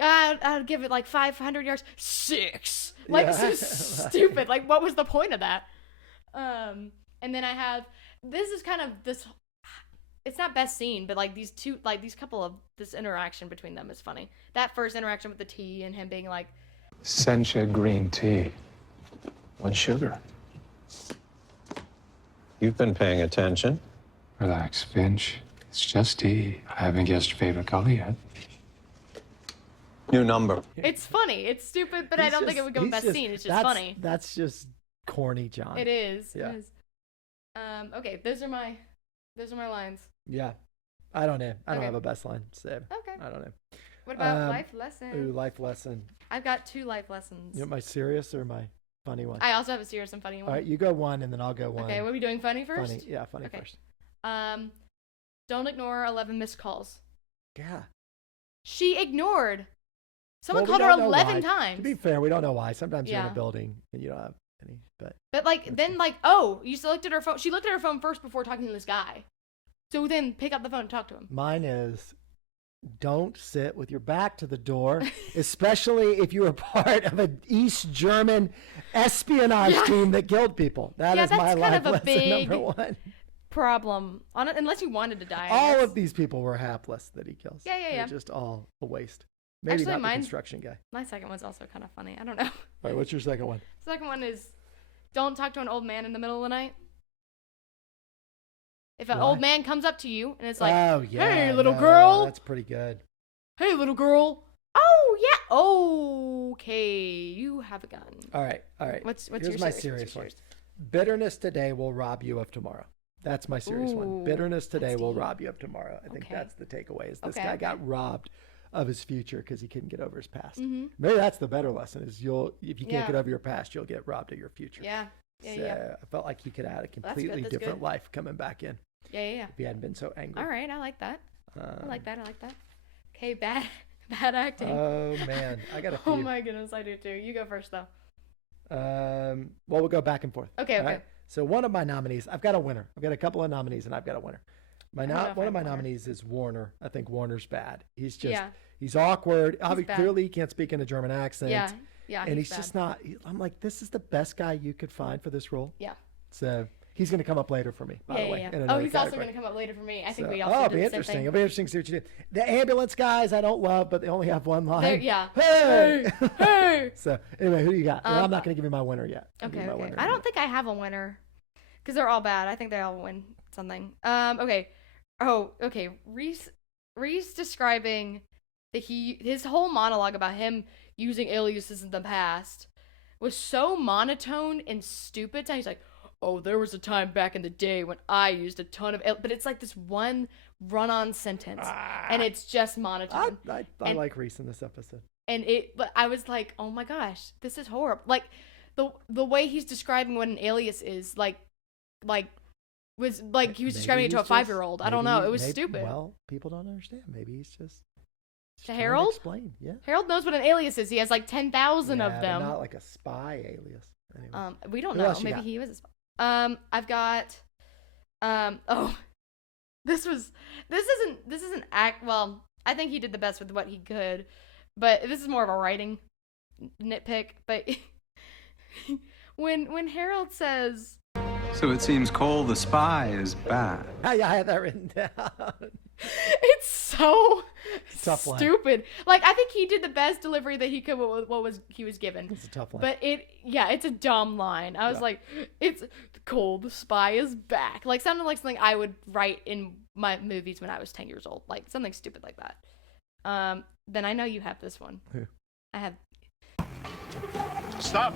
I'll give it like 500 yards. 6. Like Yeah. so stupid. Like what was the point of that? And then I have this is kind of this. It's not best scene, but like these couple of this interaction between them is funny. That first interaction with the tea and him being like, Sencha green tea. One sugar. You've been paying attention. Relax, Finch. It's just tea. I haven't guessed your favorite color yet. New number. it's funny. It's stupid, but I don't think it would go with best scene. It's just funny. That's just corny, John. It is. Yeah. It is. Okay, those are my lines. Yeah. I don't know. I don't Okay. have a best line. So Okay. I don't know. What about Um, life lesson? Ooh, life lesson. I've got 2 life lessons. You want my serious or my funny one? I also have a serious and funny one. All right, you go one and then I'll go one. Okay, what are we doing? Funny first? Funny. Yeah, funny Okay. first. Don't ignore 11 missed calls. Yeah. She ignored. Someone Well, we called her don't know 11 why. times. To be fair, we don't know why. Sometimes you're in Yeah. a building and you don't have any, but But like, then like, oh, you still looked at her phone. She looked at her phone first before talking to this guy. So then pick up the phone and talk to him. mine is don't sit with your back to the door, especially if you were part of an East German espionage Yeah. team that killed people. That Yeah, is my that's kind life of a lesson big number one. Problem on it, unless you wanted to die. I All guess. of these people were hapless that he kills. Yeah, yeah, yeah. They're just all a waste. Maybe Actually, not the mine's- construction guy. My second one's also kind of funny. I don't know. All right, what's your second one? Second one is don't talk to an old man in the middle of the night. If an Why? old man comes up to you and it's like, oh yeah, hey, little no, girl. That's pretty good. Hey, little girl. Oh, yeah. Okay, you have a gun. All right. What's Here's your my serious? serious What's one. yours? Bitterness today will rob you of tomorrow. That's my serious one. Ooh, Bitterness today that's will deep. rob you of tomorrow. I think Okay. that's the takeaway. Is this Okay, guy okay. got robbed of his future because he couldn't get over his past. Mm-hmm. Maybe that's the better lesson: is if you can't Yeah. get over your past, you'll get robbed of your future. Yeah. Yeah, so yeah. I felt like he could have had a That's good, completely that's different good. life coming back in Yeah. if he hadn't been so angry. All right, I like that. I like Um, that. Okay, bad acting. Oh man, I got a few. Oh my goodness, I do too. You go first though. Well, we'll go back and forth. Okay, all okay. So one of my nominees, I've got a winner. I've got a couple of nominees, and I've got a winner. I don't know if One I of my have a winner. nominees is Warner. I think Warner's bad. He's just Yeah. he's awkward. Obviously, bad. clearly he can't speak in a German accent. Yeah. and he's bad. just not. I'm like, this is the best guy you could find for this role. Yeah. So he's going to come up later for me. By the way, in Oh, another he's also category. going to come up later for me. I think So- we also it'll did be the same interesting. thing. It'll be interesting to see what you do. The ambulance guys, I don't love, but they only have one line. Yeah. Hey! Hey! So anyway, who do you got? And Um, I'm not going to give you my winner yet. I'll give Okay, you my okay. winner in I a don't minute. think I have a winner because they're all bad. I think they all win something. Okay. Oh, okay. Reese describing that his whole monologue about him using aliases in the past was so monotone and stupid. He's like, "Oh, there was a time back in the day when I used a ton of," but it's like this one run-on sentence, and it's just monotone. I And- like Reese in this episode. And but I was like, oh my gosh, this is horrible. Like the way he's describing what an alias is, like was like he was Maybe describing it to a he's just- 5-year-old. I don't know. It was maybe- stupid. Well, people don't understand. Maybe he's just To trying Harold? explain. Yeah. Harold knows what an alias is. He has like 10,000 Yeah, of but them. not like a spy alias. Anyway. We don't Who know. else you Maybe got? he was a spy. I've got oh, this isn't act well, I think he did the best with what he could, but this is more of a writing nitpick, but when Harold says So it seems Cole the spy is back. Yeah, I had that written down. it's so Tough line. stupid. Like I think he did the best delivery that he could with what he was given. It's a tough line. But it's a dumb line. I was like, it's Cole the spy is back. Like sounded like something I would write in my movies when I was 10 years old. Like something stupid like that. Then I know you have this one. Who? I have Stop.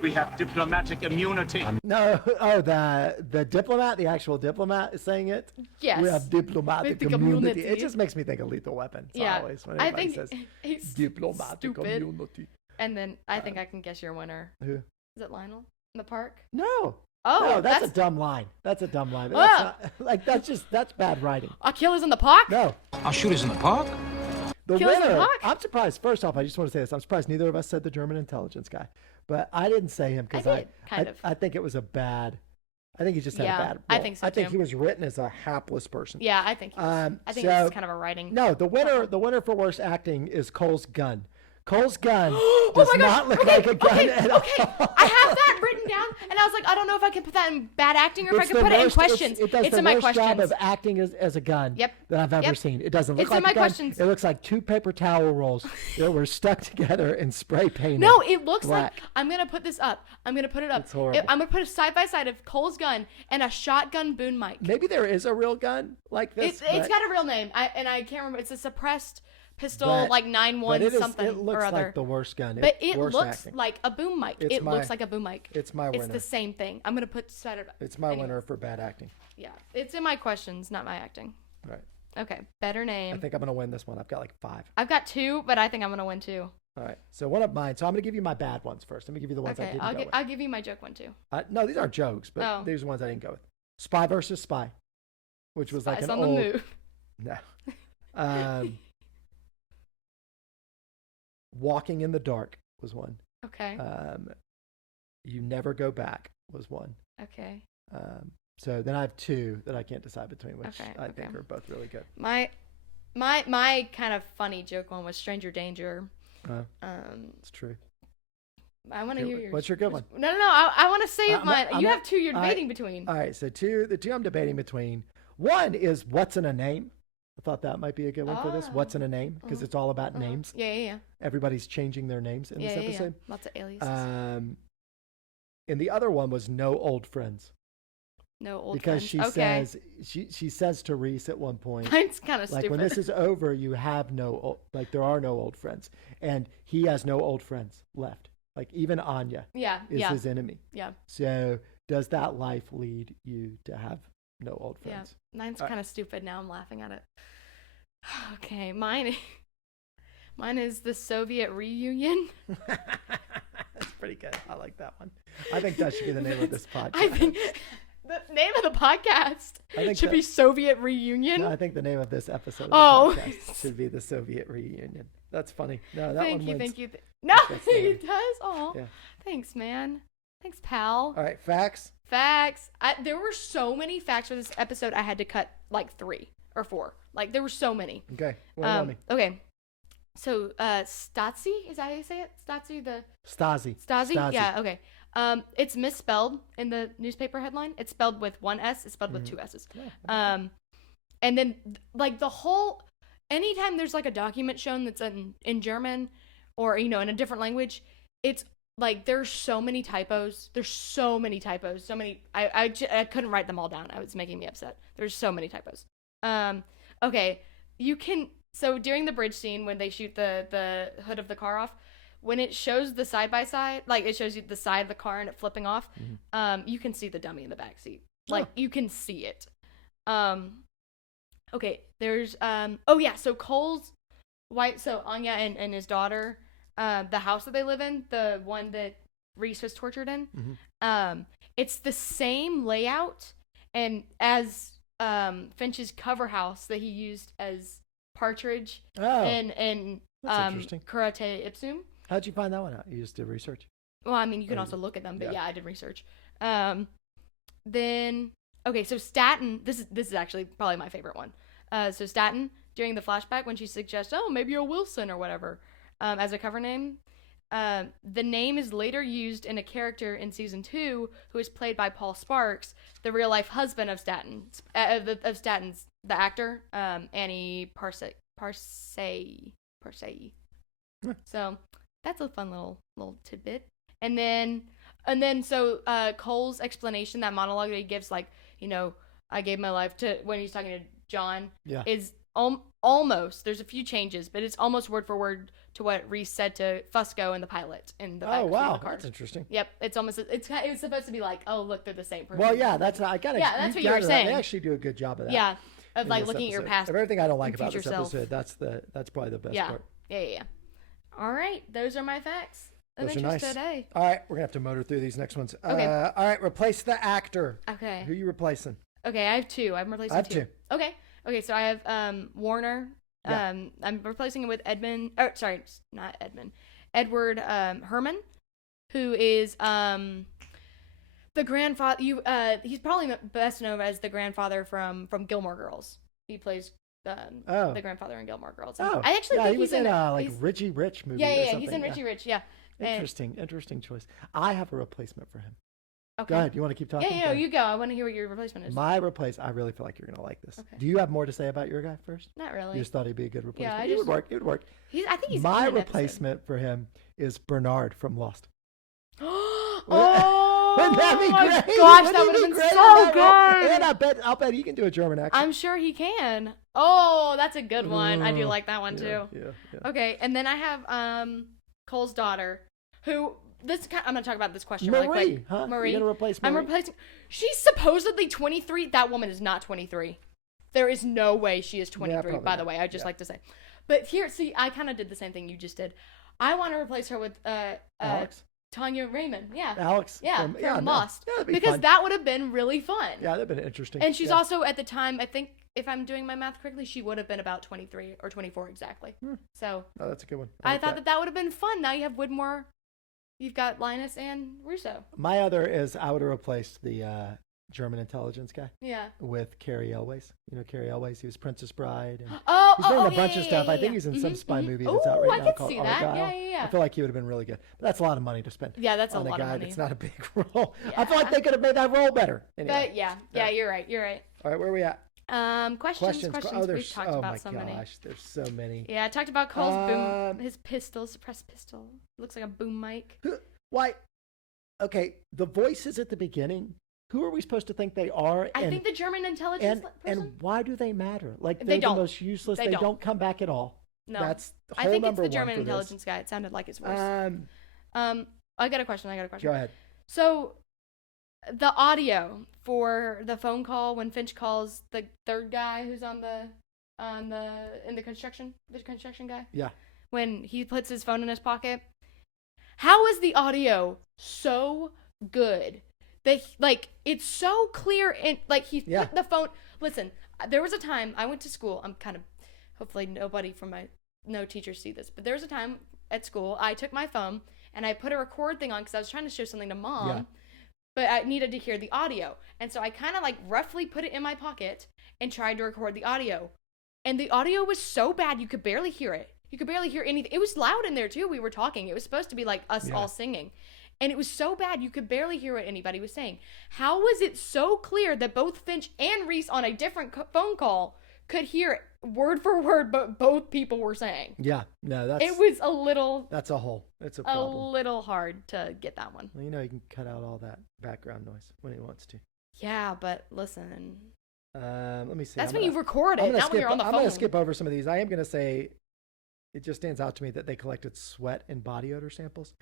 We have diplomatic immunity. No, the diplomat, the actual diplomat is saying it. yes. We have diplomatic With the immunity. community. It just makes me think of Lethal Weapon. It's Yeah. always when I everybody think says he's diplomatic stupid. immunity. And then I think I can guess your winner. Who? Is it Lionel in the park? No. Oh, no, that's a dumb line. That's a dumb line. But that's not, that's bad writing. Achilles in the park? No. Our shooters in the park? The Kills the winner, hawk? I'm surprised. First off, I just want to say this. I'm surprised neither of us said the German intelligence guy. But I didn't say him because I did, kind of. I think it was a bad. I think he just had Yeah, a bad. I role. think so, I think too. he was written as a hapless person. Yeah, I think I think so- it's kind of a writing. No, the winner for worst acting is Cole's gun. Cole's gun Oh does my gosh. not look okay, like a gun okay, at all. okay. I have that written down, and I was like, I don't know if I can put that in bad acting or if I It's can the put it in worst- questions. It does It's the in my worst job questions. of acting as a gun Yep. that I've ever Yep. seen. It doesn't look It's like in my a gun. questions. It looks like two paper towel rolls that were stuck together and spray painted. No, it looks black. like I'm gonna put this up. I'm gonna put it up. It's horrible. I'm gonna put it side by side of Cole's gun and a shotgun boom mic. Maybe there is a real gun like this. It's got a real name. I can't remember. It's a suppressed pistol, but- like but 9-1 it is- something It looks or other. like the worst gun. But it worst looks acting. like a boom mic. It's It my- looks like a boom mic. it's my It's winner. the same thing. I'm gonna put side of. It's my Anyways. winner for bad acting. Yeah, it's in my questions, not my acting. All right. Okay, better I name. think I'm gonna win this one. I've got like 5. I've got 2, but I think I'm gonna win 2. All right. So one of mine. So I'm gonna give you my bad ones first. Let me give you the ones I Okay, didn't go with. I'll give you my joke one too. No, these aren't jokes, but Oh. these are ones I didn't go with. Spy versus Spy, which was like Spies an on old. the move. No. Walking in the Dark was one. Okay. You Never Go Back was one. Okay. So then I have 2 that I can't decide between, which Okay, I okay. think are both really good. My kind of funny joke one was Stranger Danger. It's true. I want to hear yours. What's your good one? No. I want to save I'm mine. not- You I'm have not- 2 you're all right. debating between. All right. So the two I'm debating between. One is What's in a Name. I thought that might be a good one for this. What's in a Name? Because it's all about names. Yeah. Everybody's changing their names in this episode. Lots of aliases. And the other one was No Old Friends. No old Because friends. she Okay. says she says to Reese at one point, Mine's kind of like stupid. when this is over, you have there are no old friends, and he has no old friends left. Like even Anya yeah. is Yeah. his enemy. Yeah. So does that life lead you to have no old Yeah. friends? Mine's All right. kind of stupid. Now I'm laughing at it. Okay. Mine is the Soviet reunion. That's pretty good. I like that one. I think that should be the name of this podcast. I think the name of the podcast I think should that- be Soviet reunion. No, I think the name of this episode of Oh. the podcast should be the Soviet reunion. That's funny. No, that Thank one you. wins. Thank you. No, That's the it does. Oh, Yeah. thanks, man. Thanks, pal. All right, facts. Facts. There were so many facts for this episode. I had to cut like 3 or 4. Like there were so many. Okay, what about me? Okay. So Stasi, is that how you say it? Stasi, the Stasi. Stasi? Yeah, okay. It's misspelled in the newspaper headline. It's spelled with 1 S. It's spelled with 2 S's. And then like the whole, anytime there's like a document shown that's in German or, in a different language, it's like there's so many typos. There's so many typos. So many, I couldn't write them all down. It was making me upset. There's so many typos. Okay, so during the bridge scene when they shoot the hood of the car off, when it shows the side by side, like it shows you the side of the car and it flipping off, you can see the dummy in the back seat. Like you can see it. Okay, there's so Cole's wife, so Anya and his daughter, the house that they live in, the one that Reese was tortured in, it's the same layout and as Finch's cover house that he used as Partridge in that's interesting. Karate Ipsum. How'd you find that one out? You just did research. Well, I mean, you can also look at them, but yeah. yeah, I did research. Then okay, so Staten. This is actually probably my favorite one. So Staten during the flashback when she suggests, oh, maybe you're Wilson or whatever, as a cover name. The name is later used in a character in season 2 who is played by Paul Sparks, the real life husband of Statten's, the actor, Annie Parcey. So that's a fun little tidbit. And then so Cole's explanation, that monologue that he gives, like, you know, I gave my life to, when he's talking to John, is almost, there's a few changes, but it's almost word for word to what Reese said to Fusco in the pilot in the back Oh wow, of the car. that's interesting. Yep, it's almost, it was supposed to be like, oh look, they're the same person. Well, yeah, that's I gotta. Yeah, that's what you were saying. They actually do a good job of that. Yeah, of in like this looking at your episode. past. Of everything I don't like and about this future self. episode, that's probably the best part. Yeah. All right, those are my facts of Those are interest nice. today. All right, we're gonna have to motor through these next ones. Okay. All right, replace the actor. Okay. Who you replacing? Okay, I have two. I'm replacing I have two. Okay, so I have Warner. Yeah. I'm replacing him with Edward Herman, who is the grandfather. He's probably best known as the grandfather from Gilmore Girls. He plays the grandfather in Gilmore Girls. And I actually think he was he's in a Richie Rich movie. Yeah, he's in Richie Rich. Yeah. Interesting choice. I have a replacement for him. Okay. Go ahead. You want to keep talking? Yeah, you go. I want to hear what your replacement is. My replace. I really feel like you're gonna like this. Okay. Do you have more to say about your guy first? Not really. You just thought he'd be a good replacement. Yeah, It would work. It would work. I think he's My in an replacement for him is Bernard from Lost. Oh, Wouldn't that be my great? gosh, Wouldn't that he would have be been great in so that role? good. And I'll bet he can do a German accent. I'm sure he can. Oh, that's a good one. I do like that one too. Yeah. Okay, and then I have Cole's daughter, who I'm gonna talk about this question Marie, really quick. huh? Marie, You're gonna replace Marie? I'm replacing. She's supposedly 23. That woman is not 23. There is no way she is 23. By the way, I just like to say. But here, see, I kind of did the same thing you just did. I want to replace her with Alex? Tanya Raymond. Yeah. Alex? Yeah, from Lost. Yeah, that'd be because fun. that would have been really fun. Yeah, that'd been interesting. And she's also, at the time, I think, if I'm doing my math correctly, she would have been about 23 or 24 exactly. So Oh, that's a good one. I thought that would have been fun. Now you have Widmore, you've got Linus and Russo. My other is I would have replaced the German intelligence guy Yeah. with Carrie Elways. You know Carrie Elways? He was Princess Bride. And He's doing a bunch of stuff. I think he's in some spy movie that's out right now called Argyle. Yeah. I feel like he would have been really good. But that's a lot of money to spend. Yeah, that's a on lot of guy money. It's not a big role. I feel like they could have made that role better. Anyway. But yeah, you're right. All right, where are we at? Questions. Oh, We've talked about so many. There's so many. Yeah, I talked about Cole's his pistol, suppressed pistol. Looks like a boom mic. Why? Okay, the voices at the beginning. Who are we supposed to think they are? I think the German intelligence person. And why do they matter? Like They they're don't. the most useless. They They don't. don't come back at all. No, That's I whole think it's number the one German for this. intelligence guy. It sounded like his voice. I got a question. Go ahead. So, the audio for the phone call when Finch calls the third guy who's in the construction guy. Yeah. When he puts his phone in his pocket, how is the audio so good that it's so clear and he put the phone. Listen, there was a time I went to school. I'm kind of, hopefully no teachers see this, but there was a time at school I took my phone and I put a record thing on because I was trying to show something to mom. Yeah. But I needed to hear the audio. And so I kind of roughly put it in my pocket and tried to record the audio. And the audio was so bad you could barely hear it. You could barely hear anything. It was loud in there too. We were talking. It was supposed to be us all singing. And it was so bad you could barely hear what anybody was saying. How was it so clear that both Finch and Reese on a different phone call could hear word for word but both people were saying? Yeah. No, that's It was a little that's a hole. It's a problem. little hard to get that one. Well, you can cut out all that background noise when he wants to. Yeah, but listen. Let me see. That's when you record it, not when you're on the phone. I'm going to skip over some of these. I am going to say it just stands out to me that they collected sweat and body odor samples.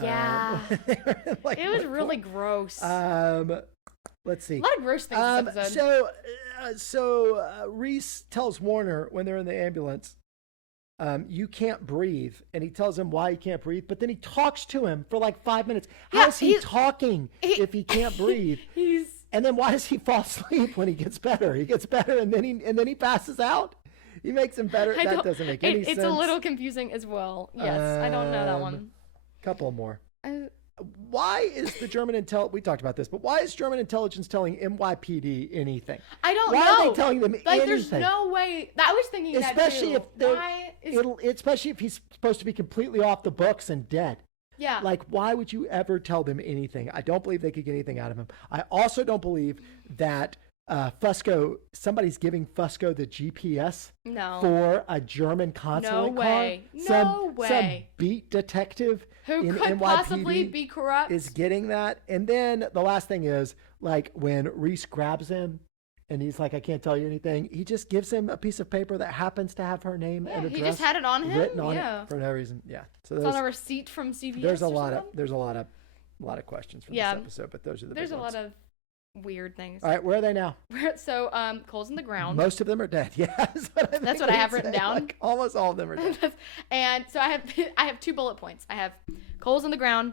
Yeah. It was really gross. Let's see. A lot of gross things this episode. So Reese tells Warner when they're in the ambulance, you can't breathe. And he tells him why he can't breathe. But then he talks to him for 5 minutes. How's he talking if he can't breathe? And then why does he fall asleep when he gets better? He gets better and then he passes out. He makes him better. That doesn't make any sense. It's a little confusing as well. Yes, I don't know that one. Couple more. Why is the German we talked about this, but why is German intelligence telling NYPD anything? I don't know. Why are they telling them anything? There's no way. I was thinking especially that too. Especially if he's supposed to be completely off the books and dead. Yeah. Like, why would you ever tell them anything? I don't believe they could get anything out of him. I also don't believe that Fusco, somebody's giving Fusco the GPS for a German consulate car. No way. Some beat detective who in could NYPD possibly be corrupt is getting that. And then the last thing is, like, when Reese grabs him and he's like, I can't tell you anything, he just gives him a piece of paper that happens to have her name and address he just had it on him written on it for no reason. Yeah. So it's on a receipt from CVS. There's a lot of questions from this episode, but those are the There's big a ones. lot of weird things. All right, where are they now? So, Cole's in the ground. Most of them are dead. Yeah, that's what I have written down. Like, almost all of them are dead. And so I have 2 bullet points. I have Cole's in the ground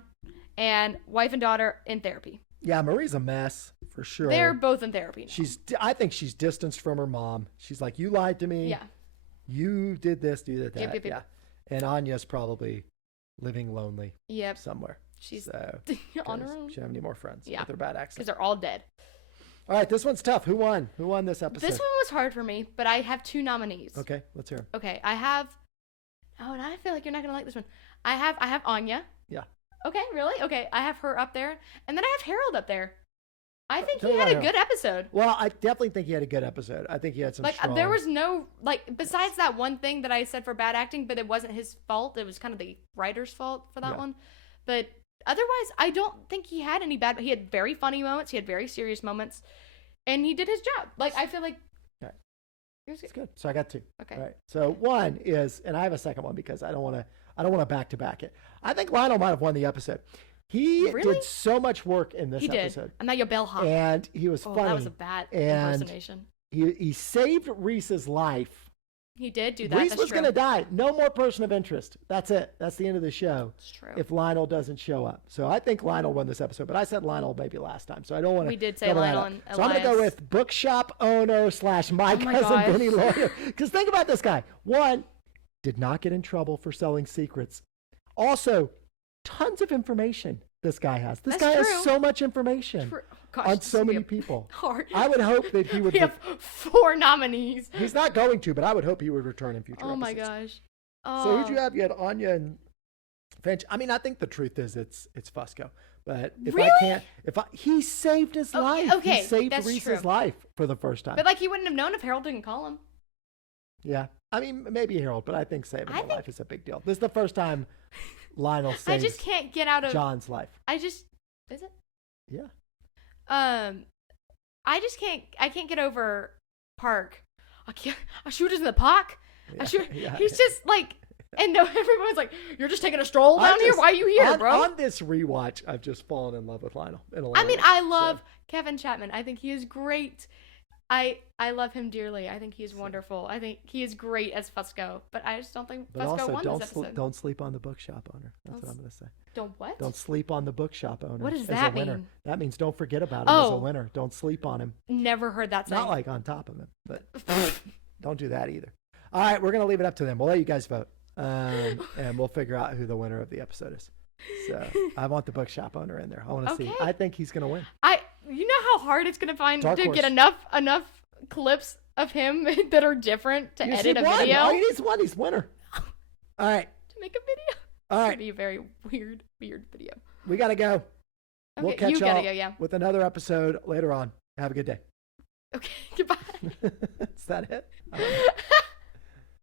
and wife and daughter in therapy. Yeah, Marie's a mess for sure. They're both in therapy now. I think she's distanced from her mom. She's like, you lied to me. Yeah. You did this, you did that. Yep. Yeah. And Anya's probably living lonely. Yep. Somewhere. She's so, on her own. She doesn't have any more friends with her bad accent. Because they're all dead. All right, this one's tough. Who won? Who won this episode? This one was hard for me, but I have 2 nominees. Okay, let's hear them. Okay, I have. Oh, and I feel like you're not gonna like this one. I have Anya. Yeah. Okay, really? Okay, I have her up there, and then I have Harold up there. I think he had a good episode. Well, I definitely think he had a good episode. I think he had some strong... there was no, besides that one thing that I said for bad acting, but it wasn't his fault. It was kind of the writer's fault for that one. But otherwise, I don't think he had any bad... He had very funny moments. He had very serious moments. And he did his job. I feel like... Okay. It's good. So I got 2. Okay. All right. So one is, and I have a second one because I don't want to back-to-back it. I think Lionel might have won the episode. He did so much work in this episode. Did. I'm not your bellhop. And he was funny. That was a bad impersonation. He saved Reese's life. He did do that. Reese was going to die. No more person of interest. That's it. That's the end of the show. It's true. If Lionel doesn't show up. So I think Lionel won this episode, but I said Lionel maybe last time. So I don't want to. We did say Lionel and Elias. So I'm going to go with bookshop owner / my cousin Benny Lawyer. Because think about this guy. One, did not get in trouble for selling secrets. Also, tons of information this guy has. This guy has so much information on so many people. I would hope that he would. We have 4 nominees. He's not going to, but I would hope he would return in future episodes. Oh my gosh. So who'd you have? You had Anya and Finch. I mean, I think the truth is it's Fusco. But he saved his life. Okay, he saved Reese's life for the first time. But he wouldn't have known if Harold didn't call him. Yeah. I mean, maybe Harold, but I think saving the life is a big deal. This is the first time Lionel saves I just can't get out of John's life. Is it? Yeah. I can't get over Park. I shoot us in the park. He's just like, and no, everyone's like, you're just taking a stroll down here? Why are you here, bro? On this rewatch, I've just fallen in love with Lionel. I love Kevin Chapman. I think he is great. I love him dearly. I think he's wonderful. I think he is great as Fusco, but I just don't think Fusco won this episode. Don't sleep on the bookshop owner. That's what I'm going to say. Don't what? Don't sleep on the bookshop owner. What does that mean? That means don't forget about him as a winner. Don't sleep on him. Never heard that saying. Not like on top of him, but don't do that either. All right, we're going to leave it up to them. We'll let you guys vote, and we'll figure out who the winner of the episode is. So I want the bookshop owner in there. I want to see. I think he's going to win. You know how hard it's going to get enough clips of him that are different to edit a video? All he needs one. He's winner. All right. To make a video. All right. It's going to be a very weird video. We got to go. Okay, we'll catch y'all yeah. with another episode later on. Have a good day. Okay, goodbye. Is that it?